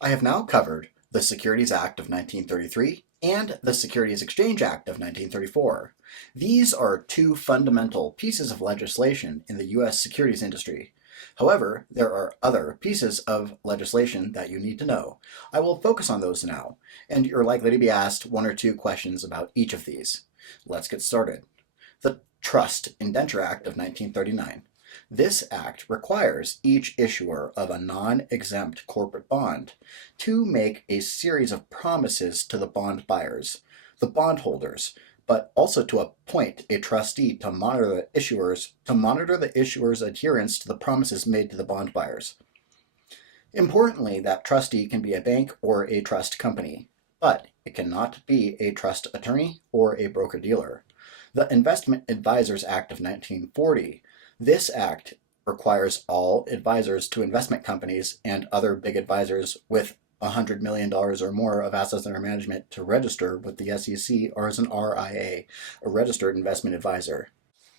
I have now covered the Securities Act of 1933 and the Securities Exchange Act of 1934. These are two fundamental pieces of legislation in the U.S. securities industry. However, there are other pieces of legislation that you need to know. I will focus on those now, and you're likely to be asked one or two questions about each of these. Let's get started. The Trust Indenture Act of 1939. This act requires each issuer of a non-exempt corporate bond to make a series of promises to the bond buyers, the bondholders, but also to appoint a trustee to monitor the issuer's adherence to the promises made to the bond buyers. Importantly, that trustee can be a bank or a trust company, but it cannot be a trust attorney or a broker-dealer. The Investment Advisors Act of 1940. This act requires all advisors to investment companies and other big advisors with $100 million or more of assets under management to register with the SEC or as an RIA, a registered investment advisor.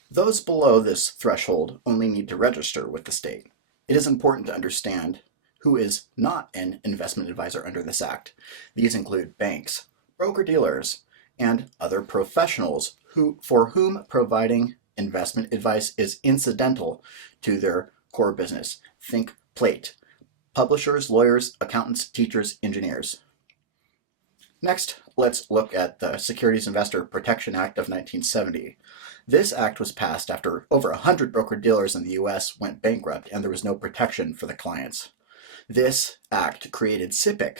Those below this threshold only need to register with the state. It is important to understand who is not an investment advisor under this act. These include banks, broker-dealers, and other professionals for whom providing investment advice is incidental to their core business. Think plate. Publishers, lawyers, accountants, teachers, engineers. Next, let's look at the Securities Investor Protection Act of 1970. This act was passed after over 100 broker-dealers in the U.S. went bankrupt and there was no protection for the clients. This act created SIPC,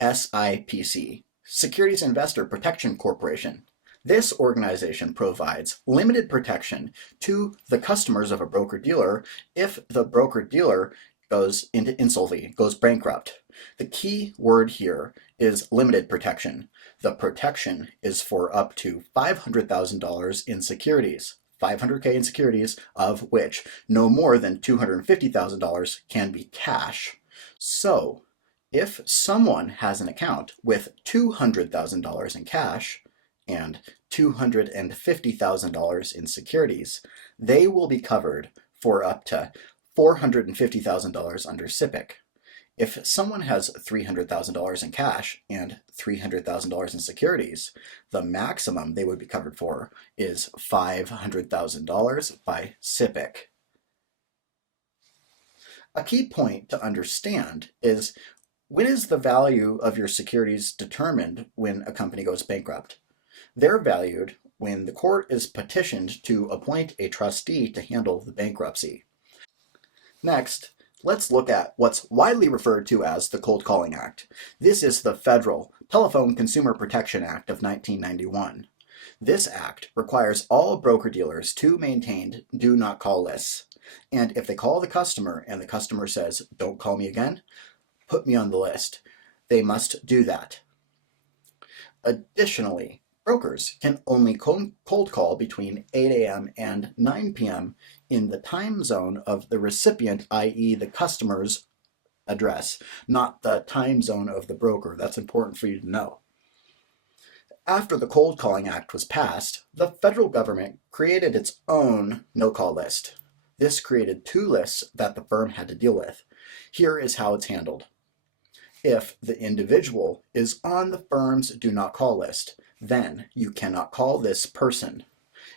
SIPC, Securities Investor Protection Corporation. This organization provides limited protection to the customers of a broker-dealer if the broker-dealer goes into insolvency, goes bankrupt. The key word here is limited protection. The protection is for up to $500,000 in securities, $500K in securities, of which no more than $250,000 can be cash. So, if someone has an account with $200,000 in cash and $250,000 in securities, they will be covered for up to $450,000 under SIPC. If someone has $300,000 in cash and $300,000 in securities, the maximum they would be covered for is $500,000 by SIPC. A key point to understand is, when is the value of your securities determined when a company goes bankrupt? They're valued when the court is petitioned to appoint a trustee to handle the bankruptcy. Next, let's look at what's widely referred to as the Cold Calling Act. This is the Federal Telephone Consumer Protection Act of 1991. This act requires all broker-dealers to maintain do not call lists. And if they call the customer and the customer says, "Don't call me again, put me on the list," they must do that. Additionally, brokers can only cold call between 8 a.m. and 9 p.m. in the time zone of the recipient, i.e. the customer's address, not the time zone of the broker. That's important for you to know. After the Cold Calling Act was passed, the federal government created its own no-call list. This created two lists that the firm had to deal with. Here is how it's handled. If the individual is on the firm's do not call list, then you cannot call this person.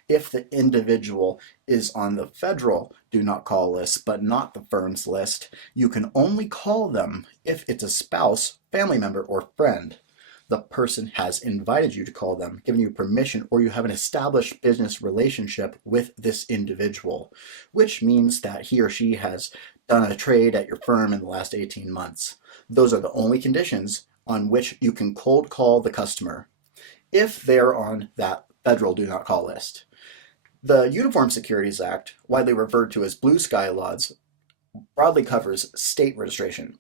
If the individual is on the federal do not call list but not the firm's list, you can only call them if it's a spouse, family member, or friend. The person has invited you to call them, given you permission, or you have an established business relationship with this individual, which means that he or she has done a trade at your firm in the last 18 months. Those are the only conditions on which you can cold call the customer if they're on that federal do not call list. The Uniform Securities Act, widely referred to as blue sky laws, broadly covers state registration.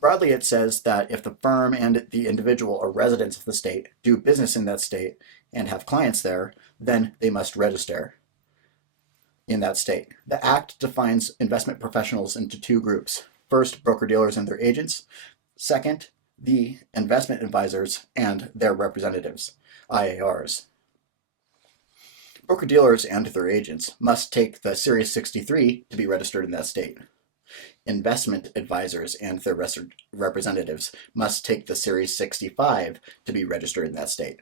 Broadly, it says that if the firm and the individual are residents of the state, do business in that state, and have clients there, then they must register in that state. The Act defines investment professionals into two groups. First, broker-dealers and their agents. Second, the investment advisors and their representatives, IARs. Broker-dealers and their agents must take the Series 63 to be registered in that state. investment advisors and their representatives must take the Series 65 to be registered in that state.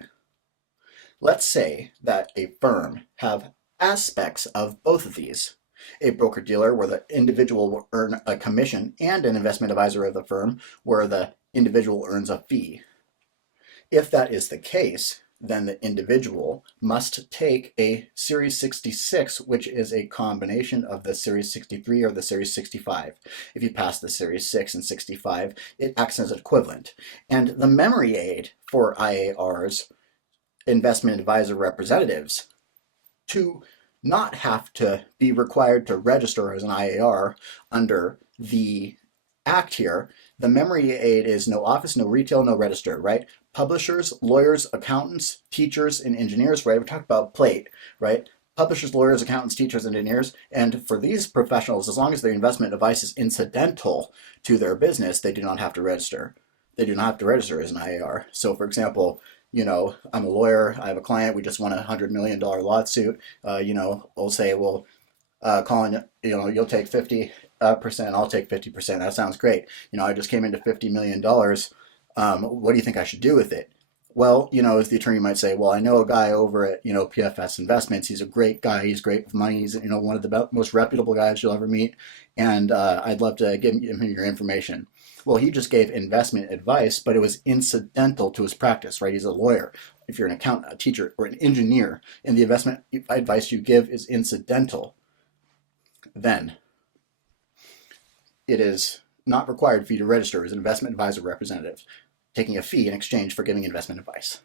Let's say that a firm have aspects of both of these. A broker-dealer where the individual will earn a commission, and an investment advisor of the firm where the individual earns a fee. If that is the case, then the individual must take a Series 66, which is a combination of the Series 63 or the Series 65. If you pass the Series 6 and 65, it acts as an equivalent. And the memory aid for IARs, investment advisor representatives, to not have to be required to register as an IAR under the Act here, the memory aid is no office, no retail, no register, right? Publishers, lawyers, accountants, teachers, and engineers, right? We talked about plate, right? Publishers, lawyers, accountants, teachers, and engineers. And for these professionals, as long as their investment advice is incidental to their business, they do not have to register. They do not have to register as an IAR. So for example, I'm a lawyer, I have a client, we just won a $100 million lawsuit. We'll say, well, Colin, you'll take 50%, I'll take 50%. That sounds great. I just came into $50 million. What do you think I should do with it? Well, as the attorney might say, well, I know a guy over at, PFS Investments. He's a great guy. He's great with money. He's, one of the most reputable guys you'll ever meet. And I'd love to give him your information. Well, he just gave investment advice, but it was incidental to his practice, right? He's a lawyer. If you're an accountant, a teacher, or an engineer, and the investment advice you give is incidental, then it is not required for you to register as an investment advisor representative, taking a fee in exchange for giving investment advice.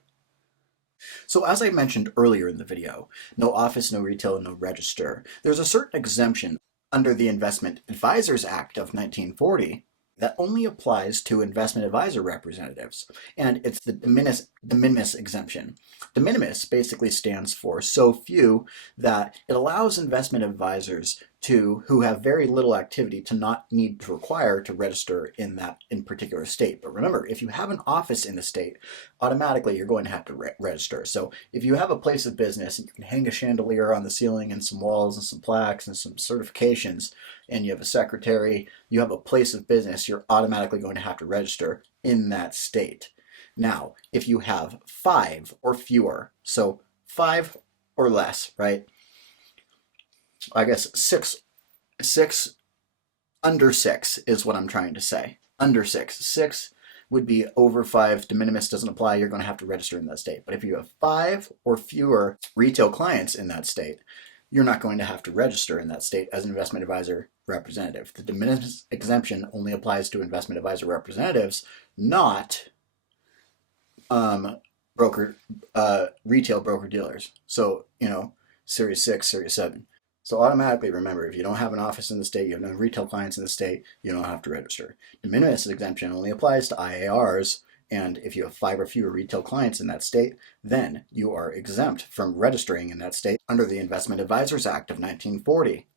So as I mentioned earlier in the video, no office, no retail, no register. There's a certain exemption under the Investment Advisors Act of 1940 that only applies to investment advisor representatives, and it's the de minimis exemption. De minimis basically stands for so few that it allows investment advisors who have very little activity to not need to require to register in particular state. But remember, if you have an office in the state, automatically you're going to have to register. So if you have a place of business and you can hang a chandelier on the ceiling and some walls and some plaques and some certifications, and you have a secretary, you have a place of business, you're automatically going to have to register in that state. Now, if you have 5 or fewer, so 5 or less, right? I guess 6, under 6 is what I'm trying to say. Under 6. 6 would be over 5. De minimis doesn't apply. You're going to have to register in that state. But if you have 5 or fewer retail clients in that state, you're not going to have to register in that state as an investment advisor representative. The de minimis exemption only applies to investment advisor representatives, not retail broker dealers. So, Series 6, Series 7. So automatically, remember, if you don't have an office in the state, you have no retail clients in the state, you don't have to register. De minimis exemption only applies to IARs, and if you have 5 or fewer retail clients in that state, then you are exempt from registering in that state under the Investment Advisors Act of 1940.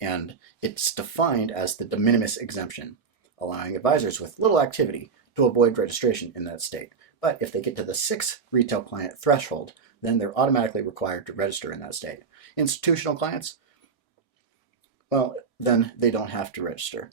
And it's defined as the de minimis exemption, allowing advisors with little activity to avoid registration in that state. But if they get to the 6 retail client threshold, then they're automatically required to register in that state. Institutional clients, well, then they don't have to register.